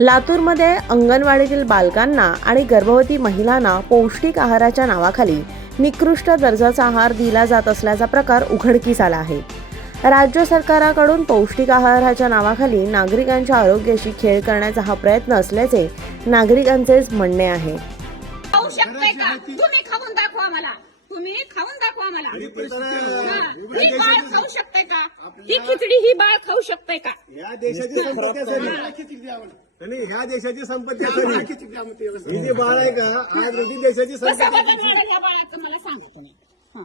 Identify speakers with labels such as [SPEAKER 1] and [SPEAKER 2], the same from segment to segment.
[SPEAKER 1] लातूरमध्ये अंगणवाडीतील बालकांना आणि गर्भवती महिलांना पौष्टिक आहाराच्या नावाखाली निकृष्ट दर्जाचा आहार दिला जात असल्याचा प्रकार उघडकीस आला आहे. राज्य सरकाराकडून पौष्टिक आहाराच्या नावाखाली नागरिकांच्या आरोग्याशी खेळ करण्याचा हा प्रयत्न असल्याचे नागरिकांचेच म्हणणे आहे.
[SPEAKER 2] तुम्ही खाऊन दाखवा मला हा. ही बाळ खाऊ शकताय का? ही खिचडी ही बाळ खाऊ शकताय का?
[SPEAKER 3] या देशाची संपत्ती असेल. आणि ह्या देशाची संपत्ती असेल. ही जी बाळ आहे का आज रोजी देशाची
[SPEAKER 2] कसं
[SPEAKER 3] संपत्ती
[SPEAKER 2] बदल मिळेल या बाळाचं मला सांगा तुम्ही. हा.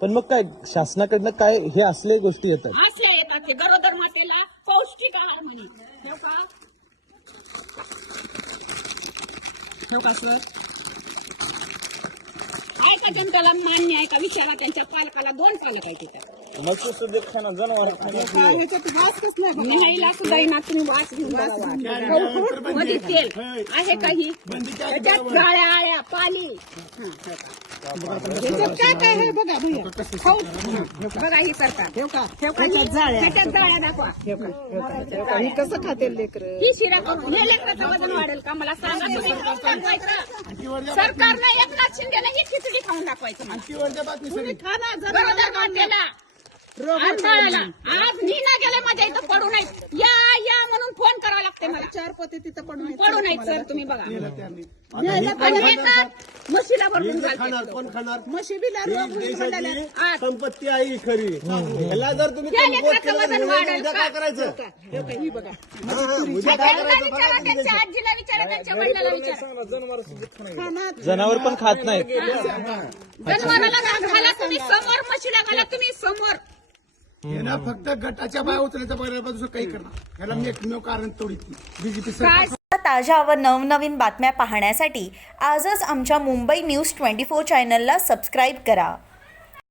[SPEAKER 4] पण मग काय शासनाकडनं काय हे असले गोष्टी येतात?
[SPEAKER 2] असे येतात ते गरोदर मातेला पौष्टिक आहार म्हणून. ठेव का ठेव का सर. आहे का जनतेला मान्य आहे का विचारा त्यांच्या पालकाला दोन पालक आहे तिथं महिला सुद्धा येणार तुम्ही वास घेऊन बघा वास. मध्ये तेल आहे. काही. त्याच्यात गाळ्या आळ्या पाली ह्याच्यात काय काय आहे बघा भैया? खाऊ. बघा ही सरकार ठेव का? ठेव का? त्याच्यात जाळ्या. दाखवा.
[SPEAKER 5] ही कसं खाते लेकर?
[SPEAKER 2] ही शिरा करून. हे लेकराचं वजन वाढेल का? मला सांगा तुम्ही. खाऊन दाखवायचं सरकारनं एकनाथ शिंदेला ही खिचडी खाऊन दाखवायचं मला.
[SPEAKER 5] तुम्ही खा ना जरा
[SPEAKER 2] गरोदर आज मी ना गेले माझ्या इथं पडू नाहीत या या म्हणून फोन करावा लागते मला
[SPEAKER 5] चार पोते तिथं पडून आहेत.
[SPEAKER 2] पडू नाहीत सर तुम्ही बघा
[SPEAKER 3] आता
[SPEAKER 2] आणि येतात, म्हशीला
[SPEAKER 3] ही
[SPEAKER 2] भरपूर
[SPEAKER 3] जे खाणार कोण खाणार
[SPEAKER 5] म्हशी बिला
[SPEAKER 3] ही
[SPEAKER 5] रोग होऊन राहिल्या.
[SPEAKER 3] देशाची संपत्ती आहे ही खरी ह्याला जर तुम्ही
[SPEAKER 2] या
[SPEAKER 3] कमकुवत
[SPEAKER 2] लेकराचं
[SPEAKER 3] केलं
[SPEAKER 2] वजन
[SPEAKER 3] तर
[SPEAKER 2] वाढेल
[SPEAKER 3] उद्या
[SPEAKER 2] का?
[SPEAKER 3] काय करायचं
[SPEAKER 5] हे काय, ही बघा
[SPEAKER 3] हा, हा, उद्या काय
[SPEAKER 2] त्यांना
[SPEAKER 3] करायचं
[SPEAKER 2] विचारा
[SPEAKER 3] बघा
[SPEAKER 2] त्यांच्या आजीला विचारा त्यांच्या वडिलाला विचारा
[SPEAKER 5] खा ना
[SPEAKER 4] जनावर पण खात नाहीत
[SPEAKER 2] जनावराला घाला तुम्ही समोर म्हशीला घाला तुम्ही समोर
[SPEAKER 6] यांना फक्त गटाच्या बाया उचलायचा बघायला दुसरं काही करणार ह्याला मी एकमेव कारण तोडीत बीजेपी
[SPEAKER 2] काय
[SPEAKER 7] ताज्या व नवनवीन बातम्या पाहण्यासाठी आजच आमच्या मुंबई न्यूज ट्वेंटी फोर चॅनलला सबस्क्राईब करा.